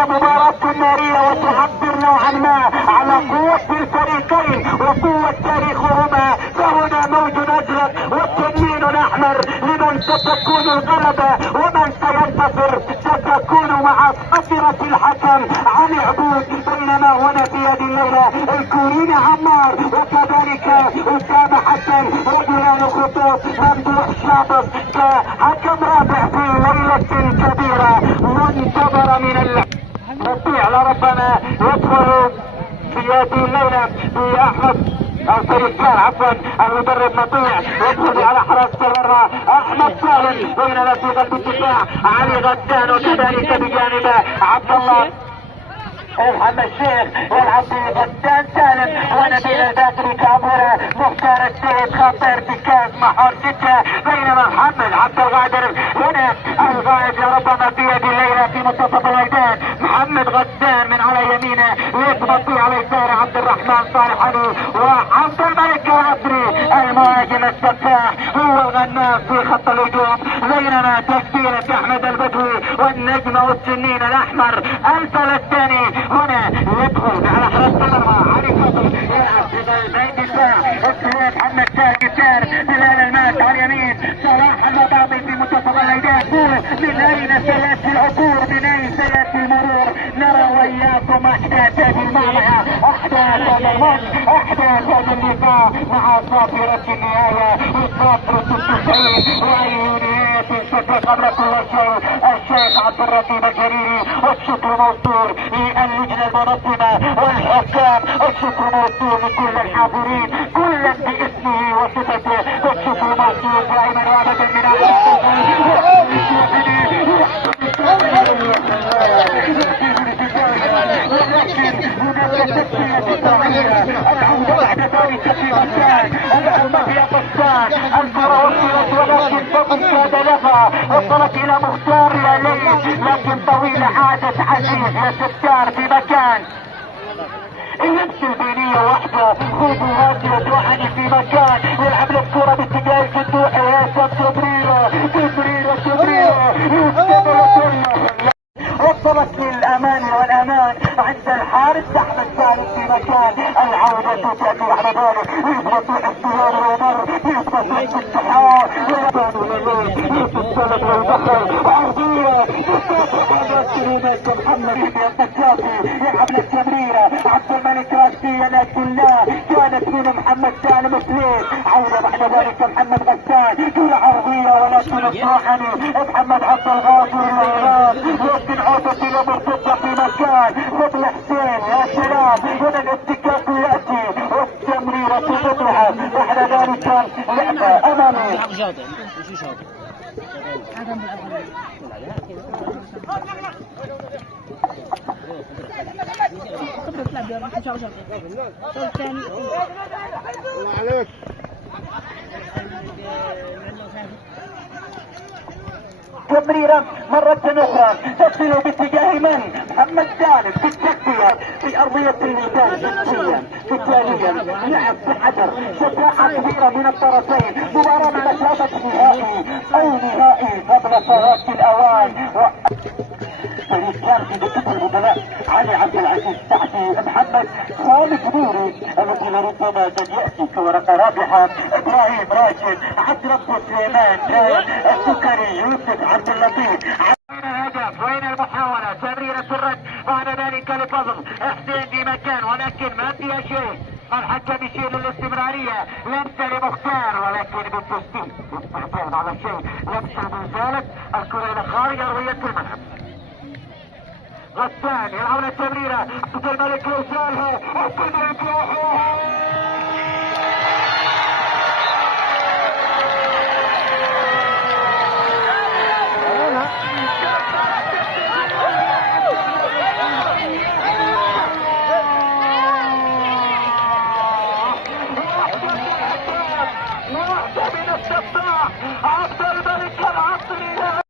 مباراة نارية وتعبر نوعا ما على قوة الفريقين وقوة تاريخهما. فهنا موج ازرق والتنين الاحمر لمن ستكون الغلبة ومن سينتصر. ستكون مع قدرة الحكم علي عبود، بينما هنا في هذه الليلة الكورين عمار وكذلك اسامة حسن رجلان الخطوط ممدوح شاطر كحكم رابع في ليلة كبيرة منتظرة من اللعب. مطيع لربما يدخل في هذه الليلة في احمد او سريكان عفوا المدرب مطيع يدخل على حراسة المرمى احمد سالم، بينما في قلب الدفاع علي غسان وكذلك بجانبه عبد الله محمد الشيخ يلعب بغسان سالم ونبيل الباكري كابورة مختار السيد خطير بكاس محور ستة، بينما محمد عبد القادر هنا الغائب لربما في هذه الليلة في منتصف الميدان. محمد غسان من على يمينه يتغطي على يساره عبد الرحمن صالح علي وعبد الملك العبري المهاجم السفاح هو الغنام في خط الهجوم، بينما تكبيرة احمد البدوي والنجم والسنين الاحمر الفلسطيني هنا يدخل على حراسة المرمى علي فضل يلعب في قلبين دفاع السويد محمد سالم يسار بلال المات على اليمين صلاح المضاضي في منتصف الميدان. من اين سياتي العبور من اين سياتي المرور؟ نرى واياكم احداث هذه المعركة، احداث هذا الماتش، احداث هذا اللقاء مع صافرة النهاية وصافرة التسعين وايونيات الشكل. قبل كل شيء الشيخ عبد الرقيب الجريري والشكر موصول للجنة المنظمة والحكام، الشكر موصول لكل الحاضرين كلا باسمه وصفته، والشكر موصول دائما وابدا من وصلت الى مختار ليل لكن طويلة عادت عزيز يا ستار في مكان يمشي البينية واحدة. خذوا هاتي وتوحني في مكان يلعب الكرة باتجاه الفتوح يا تبريرة وصلت للامان والامان عند الحارس احمد سالم في مكان العودة تأتي على باله يضبط الاختيار ومر يضبط الاتحاد يتصلت والبخر عرضية محمد التكافي يلعب للتمريرة عبد الملك راشدية لكن لا كانت من محمد سالم اثنين. عودة بعد ذلك محمد غسان كرة عرضية ولكن اصلاحني محمد عبد الغافر لكن عودة الى مرتبة في مكان فضل حسين يا سلام. هنا الاتكاف يأتي والتمريرة تضرها بعد ذلك لعبة امامي تمريرا مرة اخرى تصل باتجاه من؟ محمد سالم في التسوية في ارضية الميدان فتاليا لعب بحذر شجاعة كبيرة من الطرفين. مباراة بمثابة نهائي او نهائي قبل فوات الاوان. فريق كان في دكة البدلاء علي عبد العزيز سعدي محمد خالد نوري الذي لربما قد ياتي كورقة رابحة ابراهيم راشد عبد رب سليمان السكري يوسف عبد اللطيف. هدف وين المحاولة تمريرة الرد بعد ذلك لفضل حسين في مكان ولكن ما فيها شيء. الحكم يشير للاستمرارية لمسة لمختار ولكن بالتسديد يستعجل على الشيء لمسة من ذلك الكرة الى خارج ارضية الملعب. غسان يلعب التمريرة عبد الملك يرسلها